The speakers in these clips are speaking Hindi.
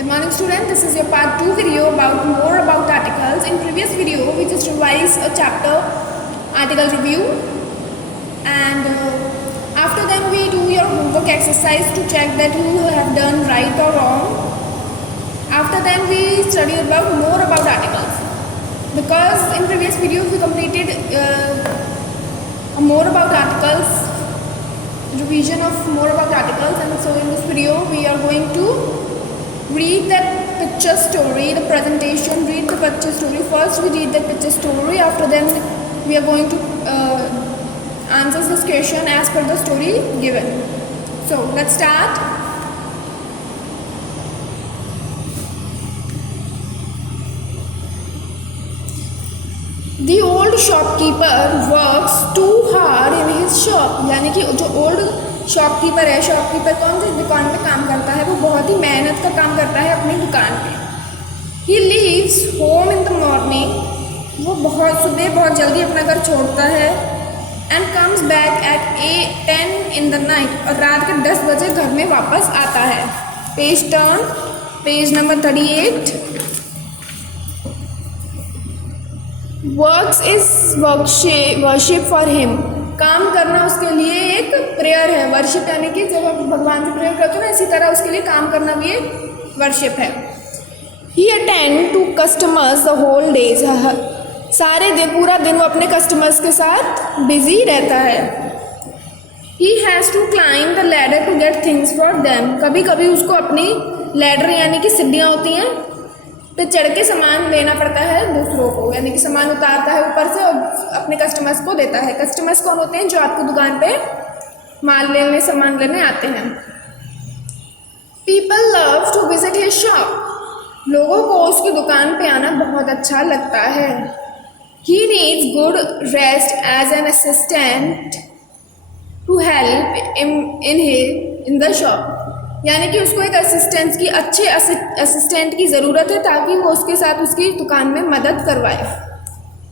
Good morning student, this is your part 2 video about more about articles. In previous video we just revised a chapter article review and after then we do your homework exercise to check that you have done right or wrong. After then we study about more about articles because in previous video we completed more about articles, revision of more about articles, and so in this video we are going to read that picture story, the presentation, read the picture story. First we read the picture story, after then we are going to answer this question as per the story given. So let's start. The old shopkeeper works too hard in his shop. यानी कि जो old शॉपकीपर है, शॉपकीपर कौन सी दुकान पे काम करता है, वो बहुत ही मेहनत का काम करता है अपनी दुकान पे. He leaves home in the morning, वो बहुत सुबह बहुत जल्दी अपना घर छोड़ता है. And comes back at 10 in the night, और रात के 10 बजे घर में वापस आता है. Page turn, page number 38. Works is worship for him, काम करना उसके लिए एक प्रेयर है. वर्शिप यानी कि जब आप भगवान से प्रेयर करते हो ना, इसी तरह उसके लिए काम करना भी एक वर्शिप है. He attend to customers the whole days, सारे दिन पूरा दिन वो अपने कस्टमर्स के साथ बिजी रहता है. He has to climb the ladder to get things for them, कभी कभी उसको अपनी लैडर यानी कि सीढ़ियाँ होती हैं पे चढ़ के सामान लेना पड़ता है दूसरों को, यानी कि सामान उतारता है ऊपर से और अपने कस्टमर्स को देता है. कस्टमर्स कौन होते हैं? जो आपकी दुकान पे माल लेने, सामान लेने आते हैं. People love to visit his shop, लोगों को उसकी दुकान पे आना बहुत अच्छा लगता है. He needs good rest as an assistant to help in the shop, यानी कि उसको एक असिस्टेंट की, अच्छे असिस्टेंट की ज़रूरत है ताकि वो उसके साथ उसकी दुकान में मदद करवाए.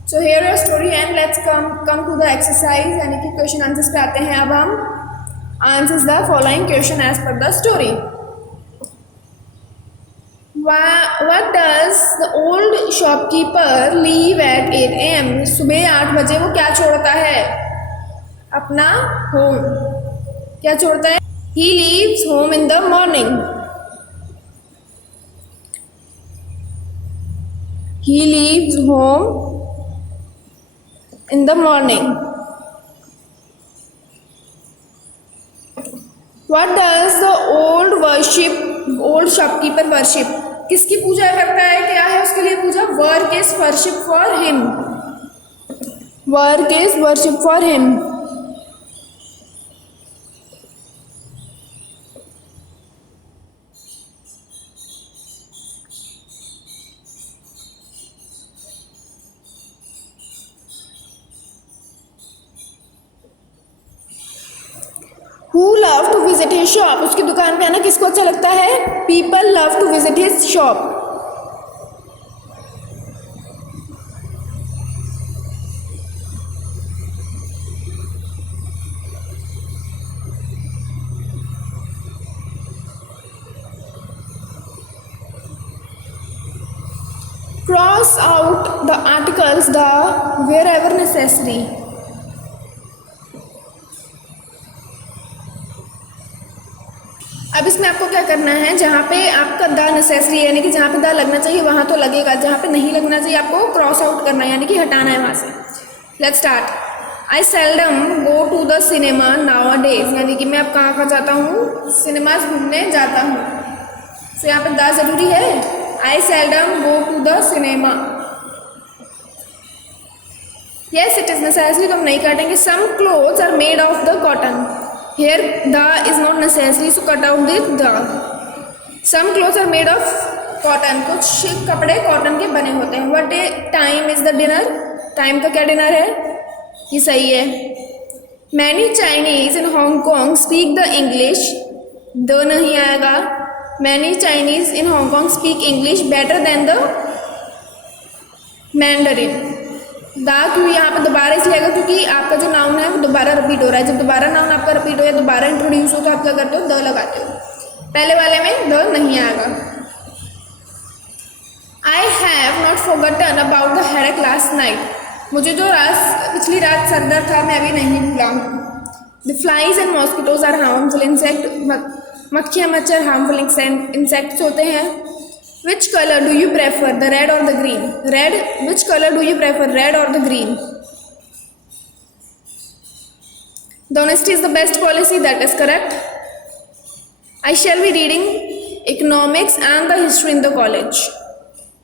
So here a story and let's come to the exercise, यानी कि क्वेश्चन आंसर्स पे आते हैं. अब हम answers the following question as per the story. What does the old shopkeeper leave at 8 AM, सुबह 8 बजे वो क्या छोड़ता है? अपना होम. क्या छोड़ता है? He leaves home in the morning. He leaves home in the morning. What does the old shopkeeper worship? किसकी पूजा करता है? क्या है उसके लिए पूजा? Work is worship for him. Work is worship for him. Who love to visit his shop, उसकी दुकान पे आना किसको अच्छा लगता है? People love to visit his shop. Cross out the articles the wherever necessary. अब इसमें आपको क्या करना है, जहाँ पे आपका द नेसेसरी यानी कि जहाँ पे द लगना चाहिए वहाँ तो लगेगा, जहाँ पे नहीं लगना चाहिए आपको क्रॉस आउट करना है, यानी कि हटाना है वहाँ से. Let's start. I seldom go to the cinema nowadays, यानी कि मैं अब कहाँ जाता हूँ? सिनेमाज घूमने जाता हूँ. तो यहाँ पे द ज़रूरी है. I seldom go to the cinema. Yes it is necessary, तो हम नहीं काटेंगे. Some clothes are made of the cotton, here the is not necessary, so cut out the. some clothes are made of cotton, कुछ कपड़े कॉटन के बने होते हैं. what time is the dinner, time का क्या डिनर है? ये सही है. many Chinese in Hong Kong speak the English, the नहीं आएगा. many Chinese in Hong Kong speak English better than the Mandarin. दा क्यों यहाँ पर दोबारा इसलिए आएगा क्योंकि आपका जो नाउन है वो दोबारा रिपीट हो रहा है. जब दोबारा नाउन आपका रिपीट हो या दोबारा इंट्रोड्यूस हो तो आप क्या करते हो? द लगाते हो. पहले वाले में द नहीं आएगा. forgotten about the headache last night. मुझे जो पिछली रात सर दर्द था मैं अभी नहीं भूला हूँ. The flies and mosquitoes are harmful insect. मक्खियाँ मच्छर harmful insects होते हैं. Which color do you prefer, the red or the green? Red. Which color do you prefer, red or the green? The honesty is the best policy. That is correct. I shall be reading economics and the history in the college.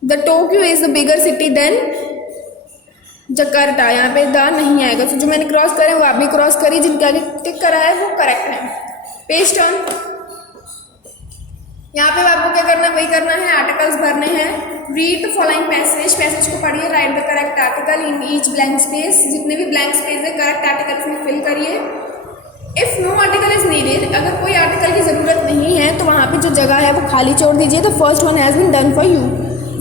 The Tokyo is a bigger city than Jakarta. यहाँ पे द नहीं आएगा. तो जो मैंने क्रॉस करे वो आप भी क्रॉस करिए. जिनके आगे टिक करा है वो करेक्ट है. Page turn. यहाँ पे आपको क्या करना है वही करना है. आर्टिकल्स भरने हैं. रीड द फॉलोइंग पैसेज को पढ़िए. Write the correct article in each blank space. जितने भी ब्लैंक स्पेस है करेक्ट आर्टिकल्स में फिल करिए. If no article is needed, अगर कोई आर्टिकल की ज़रूरत नहीं है तो वहाँ पे जो जगह है वो खाली छोड़ दीजिए. The first one has been done for you.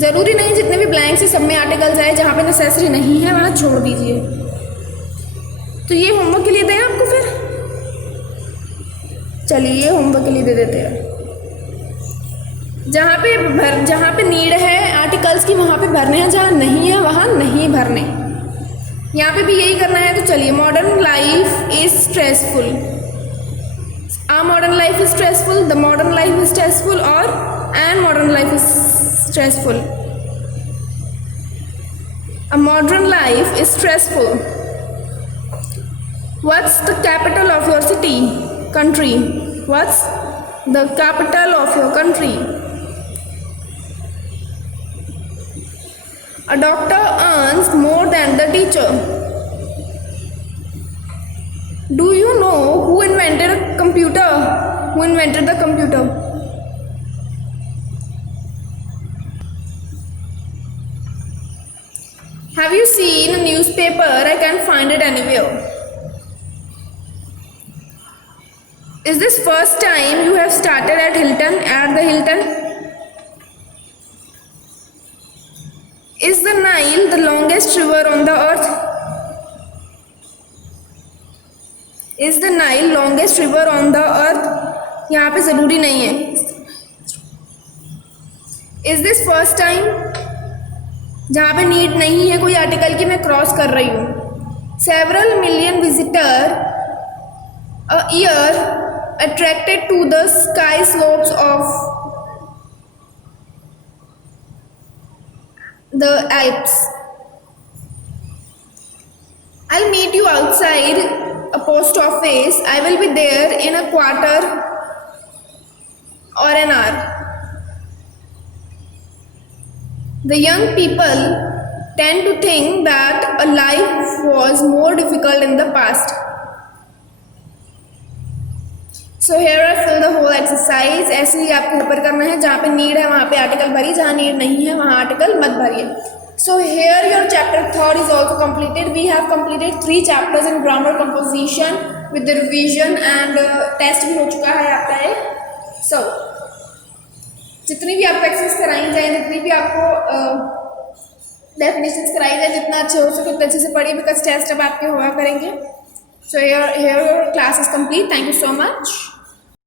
ज़रूरी नहीं जितने भी ब्लैंक्स है सब में आर्टिकल्स आए. जहाँ पे नेसेसरी नहीं है वहाँ छोड़ दीजिए. तो ये होमवर्क के लिए दें आपको. फिर चलिए ये होमवर्क के लिए दे देते हैं. जहाँ पे नीड है आर्टिकल्स की वहाँ पे भरने हैं. जहाँ नहीं है वहाँ नहीं भरने. यहाँ पे भी यही करना है. तो चलिए. Modern life is stressful. Modern life is stressful. The modern life is stressful और and modern life is stressful. A modern life is stressful. What's the capital of your city country? What's the capital of your country? A doctor earns more than the teacher. Do you know who invented a computer? Who invented the computer? Have you seen a newspaper? I can't find it anywhere. Is this first time you have started at the Hilton? Is the Nile the longest river on the earth? Is the Nile longest river on the earth? यहाँ पे ज़रूरी नहीं है. Is this first time? जहाँ पे नीड नहीं है कोई आर्टिकल की मैं क्रॉस कर रही हूँ. Several million visitor a year attracted to the sky slopes of the Alps. I'll meet you outside a post office. I will be there in a quarter or an hour. The young people tend to think that a life was more difficult in the past. So here I fill the whole exercise. ऐसे ही आपको ऊपर करना है. जहाँ पे नीड है वहाँ पे आर्टिकल भरिए. जहाँ नीड नहीं है वहाँ आर्टिकल मत भरिए. So here your chapter 3 is also completed. We have completed 3 chapters in grammar composition with the revision and test भी हो चुका है आपका एक. So जितनी भी आपको एक्सरसाइज कराई जाए, जितनी भी आपको डेफिनेशंस कराई जाए, जितना अच्छे हो सके उतना अच्छे से पढ़िए बिकॉज टेस्ट अब आपके हुआ करेंगे. So here your class is complete. Thank you so much.